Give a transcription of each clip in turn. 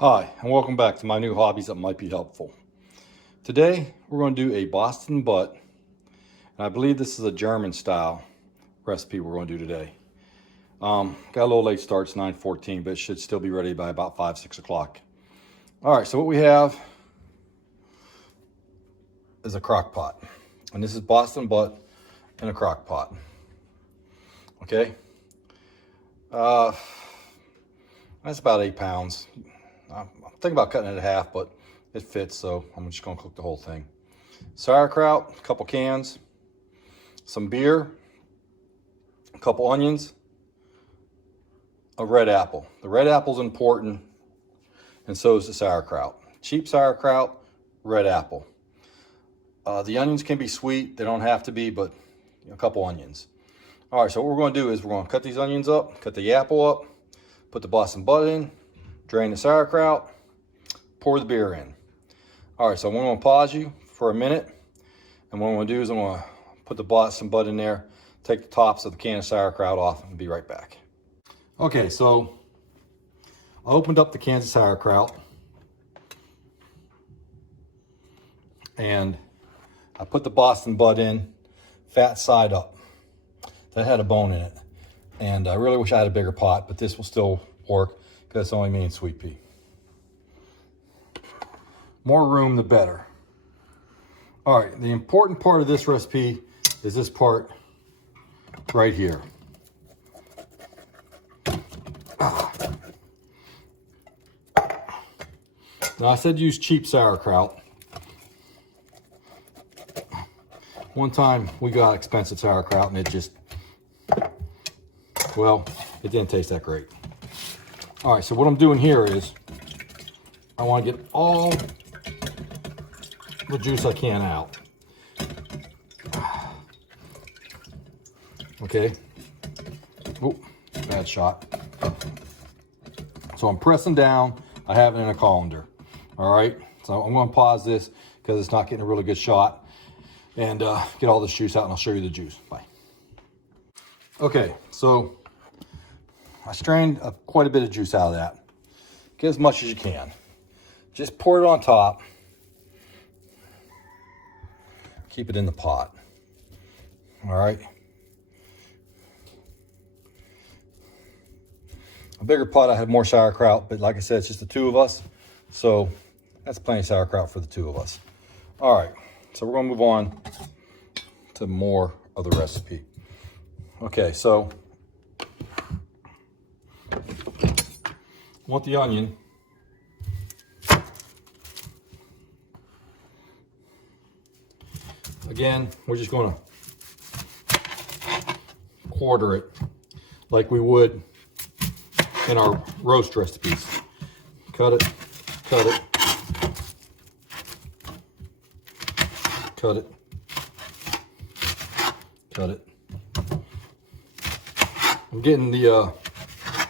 Hi, and welcome back to my new hobbies that might be helpful. Today, we're going to do a Boston butt, and I believe this is a German style recipe we're going to do today. Got a little late start, it's 9:14, but it should still be ready by about 5, 6 o'clock. All right, so what we have is a crock pot, and this is Boston butt in a crock pot. Okay, that's about 8 pounds. I'm thinking about cutting it in half, but it fits, so I'm just gonna cook the whole thing. Sauerkraut, a couple cans, some beer, a couple onions, a red apple. The red apple's important, and so is the sauerkraut. Cheap sauerkraut, red apple. The onions can be sweet, they don't have to be, but a couple onions. All right, so what we're gonna do is we're gonna cut these onions up, cut the apple up, put the Boston butt in, drain the sauerkraut, pour the beer in. All right, so I'm gonna pause you for a minute, and what I'm gonna do is I'm gonna put the Boston butt in there, take the tops of the can of sauerkraut off, and be right back. Okay, so I opened up the cans of sauerkraut, and I put the Boston butt in, fat side up. That had a bone in it, and I really wish I had a bigger pot, but this will still work because it's only me and Sweet Pea. More room, the better. All right, the important part of this recipe is this part right here. Now, I said use cheap sauerkraut. One time we got expensive sauerkraut and it just, well, it didn't taste that great. All right, so what I'm doing here is I want to get all the juice I can out. Okay. Oh, bad shot. So I'm pressing down. I have it in a colander. All right. So I'm going to pause this because it's not getting a really good shot, and get all this juice out, and I'll show you the juice. Bye. Okay, so I strained quite a bit of juice out of that. Get as much as you can. Just pour it on top. Keep it in the pot. All right. A bigger pot, I have more sauerkraut, but like I said, it's just the two of us. So that's plenty of sauerkraut for the two of us. All right, so we're gonna move on to more of the recipe. Okay, so want the onion. Again, we're just gonna quarter it like we would in our roast recipes. Cut it, cut it, cut it, cut it. I'm getting the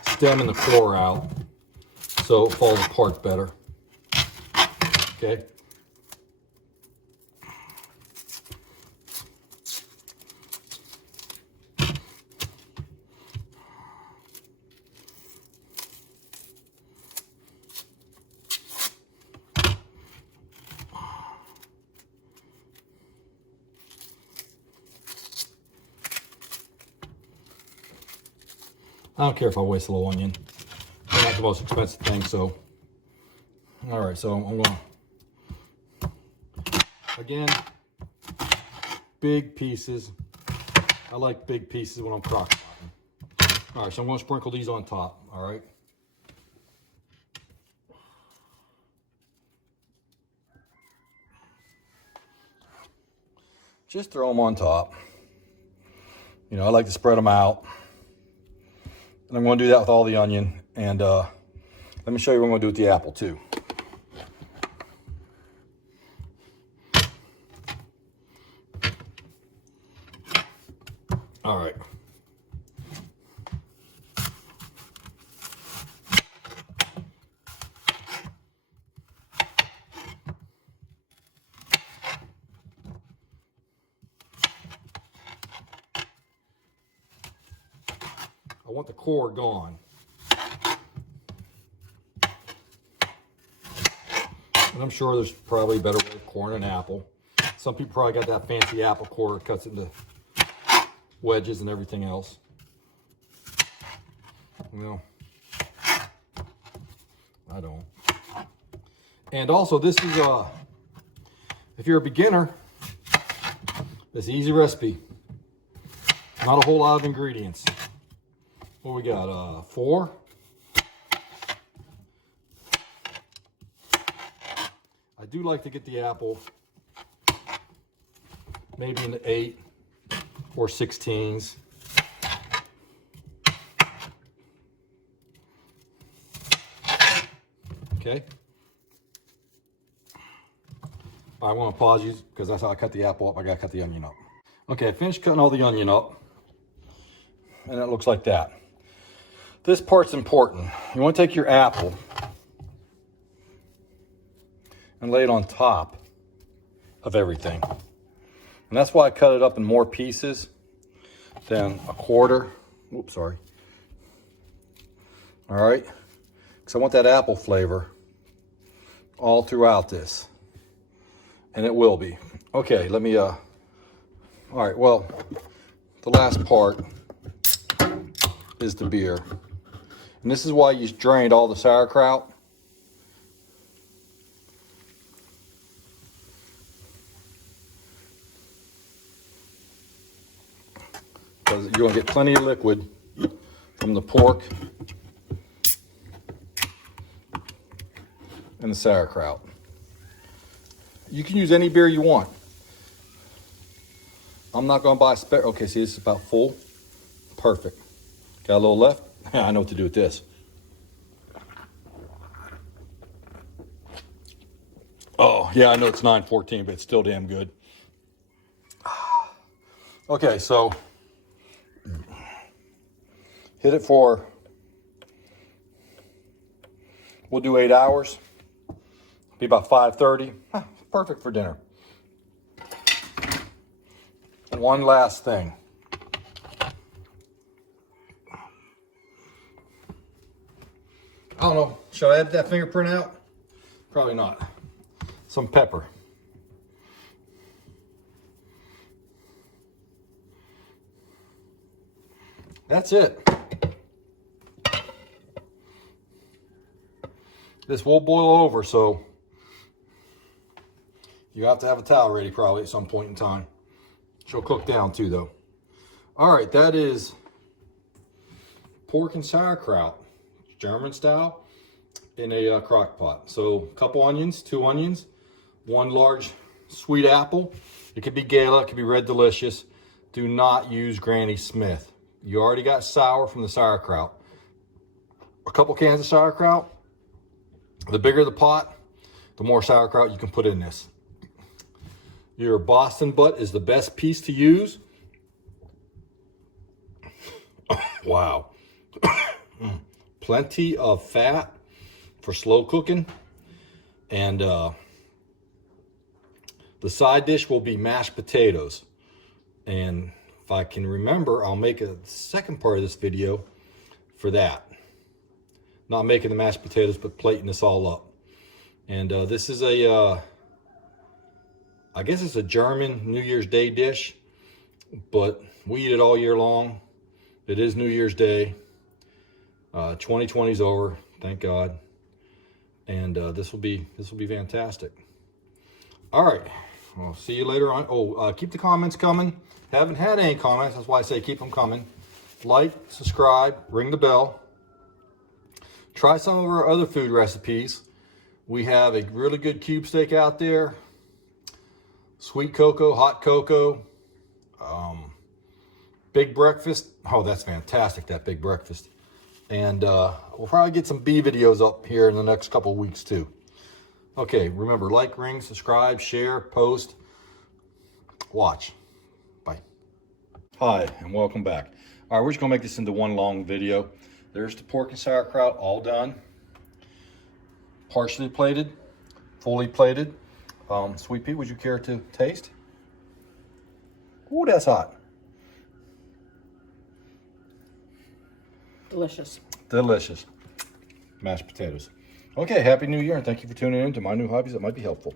stem and the core out so it falls apart better. Okay. I don't care if I waste a little onion. They're not the most expensive thing, so. All right, so I'm going to, again, big pieces. I like big pieces when I'm crock potting. All right, so I'm going to sprinkle these on top, all right? Just throw them on top. You know, I like to spread them out. And I'm going to do that with all the onion. And let me show you what I'm going to do with the apple too. All right. I want the core gone. And I'm sure there's probably a better way of coring an apple. Some people probably got that fancy apple core that cuts into wedges and everything else. Well, I don't. And also, this is if you're a beginner, this easy recipe. Not a whole lot of ingredients. What we got? 4. I do like to get the apple maybe in the 8 or 16s. Okay. I want to pause you because that's how I cut the apple up. I got to cut the onion up. Okay, I finished cutting all the onion up. And it looks like that. This part's important. You want to take your apple and lay it on top of everything. And that's why I cut it up in more pieces than a quarter. Oops, sorry. All right. Because I want that apple flavor all throughout this. And it will be. Okay, let me, all right, well, the last part is the beer. And this is why you drained all the sauerkraut. Because you're going to get plenty of liquid from the pork and the sauerkraut. You can use any beer you want. I'm not going to buy spare. Okay, see, this is about full. Perfect. Got a little left? I know what to do with this. Oh, yeah, I know it's 9:14, but it's still damn good. Okay, so hit it for, we'll do 8 hours. Be about 5:30. Perfect for dinner. And one last thing. I don't know, should I edit that fingerprint out? Probably not. Some pepper. That's it. This will boil over, so you have to have a towel ready probably at some point in time. She'll cook down too though. All right, that is pork and sauerkraut, German style, in a crock pot. So a couple onions, 2 onions, 1 large sweet apple. It could be Gala, it could be Red Delicious. Do not use Granny Smith. You already got sour from the sauerkraut. A couple cans of sauerkraut. The bigger the pot, the more sauerkraut you can put in this. Your Boston butt is the best piece to use. Wow. Plenty of fat for slow cooking. And the side dish will be mashed potatoes. And if I can remember, I'll make a second part of this video for that. Not making the mashed potatoes, but plating this all up. And this is a, I guess it's a German New Year's Day dish, but we eat it all year long. It is New Year's Day. 2020 is over, thank God. And this will be fantastic. All right, I'll see you later on. Oh, keep the comments coming. Haven't had any comments, that's why I say keep them coming. Like, subscribe, ring the bell. Try some of our other food recipes. We have a really good cube steak out there. Sweet cocoa, hot cocoa. Big breakfast. Oh, that's fantastic, that big breakfast. And we'll probably get some bee videos up here in the next couple of weeks too. Okay, remember, like, ring, subscribe, share, post, watch. Bye. Hi, and welcome back. All right, we're just gonna make this into one long video. There's the pork and sauerkraut all done. Partially plated, fully plated. Sweet Pea, would you care to taste? Ooh, that's hot. Delicious. Delicious. Mashed potatoes. Okay, Happy New Year, and thank you for tuning in to my new hobbies that might be helpful.